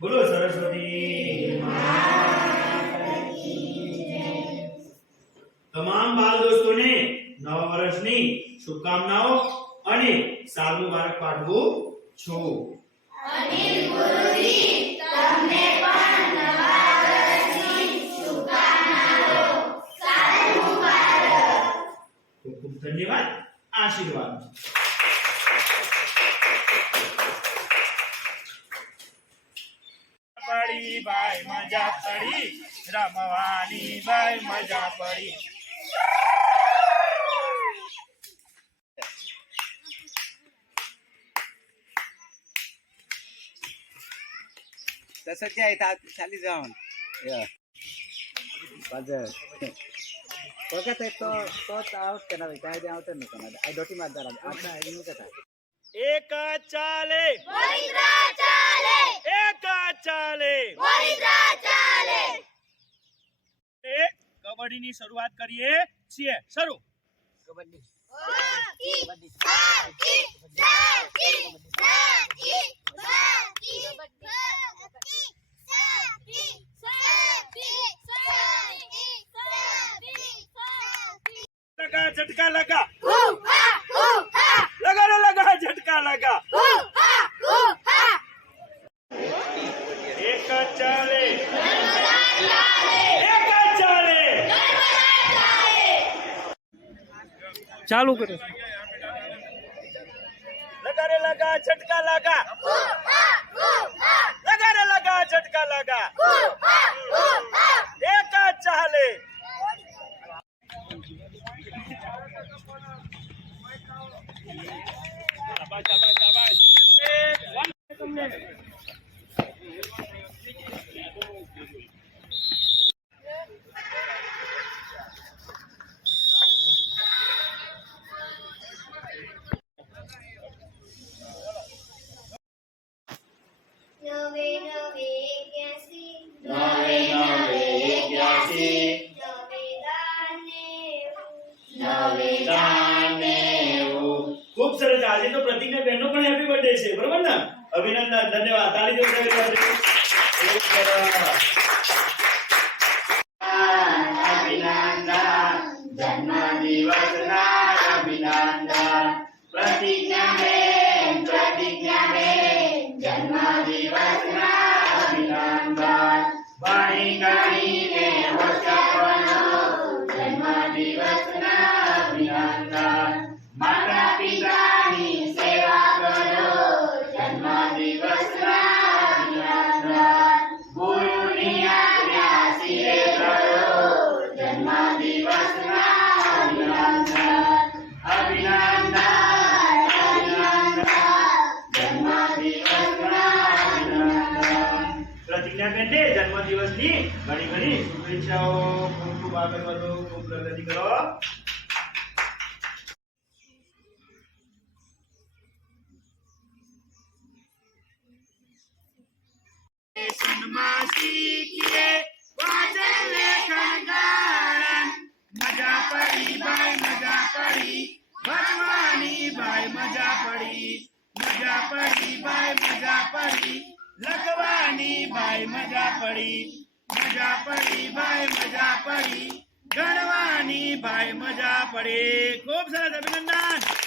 બોલો સરસ્વતી. તમામ બાળ દોસ્તોને નવા વર્ષની શુભકામનાઓ અને સાલ મુબારક પાઠવું છું. ખૂબ ખૂબ ધન્યવાદ. આશીર્વાદ. પડી ભાઈ મજા પડી રમવાની ભાઈ મજા પડી तसंच जे आहे ता- खाली जाऊन या. बाजर बघत आहे तो तोच आउट करणार आहे. काय आउट नाही करणार आई दोटी मारदार आता येऊ का એક ચાલે એક કબડ્ડીની શરૂઆત કરીએ છીએ શરૂ કબડ્ડી લગા ઝટકા લગા લગા રે લગા ઝટકા લગા चालू करो। लगा रे लगा, झटका लगा। लगा रे लगा, झटका लगा। एक चाहले। शाबाश शाबाश शाबाश નવે નવે એક્યાસી. નવે દાન નેવું નવે દાન ખૂબ સરસ. આજે તો પ્રતિજ્ઞા બહેનનો પણ હેપી બર્થડે છે. બરોબર ને? અભિનંદન. ધન્યવાદ. તાળી દો ખૂબ સરસ. અભિનંદન. અભિનંદન. પ્રતિજ્ઞા દિવસમાં પ્રતિજ્ઞા બેનને જન્મદિવસની ઘણી ઘણી શુભેચ્છાઓ ખૂબ ખૂબ આગળ વધો ખૂબ પ્રગતિ કરો લેખનમાં શીખીએ વાંચન લેખન ગાળન મજા પડી ભાઈ મજા પડી ભણવાની ભાઈ મજા પડી મજા પડી ભાઈ મજા પડી લખવાની ભાઈ મજા પડી મજા પડી ભાઈ મજા પડી ગણવાની ભાઈ મજા પડી ખૂબ સરસ અભિનંદન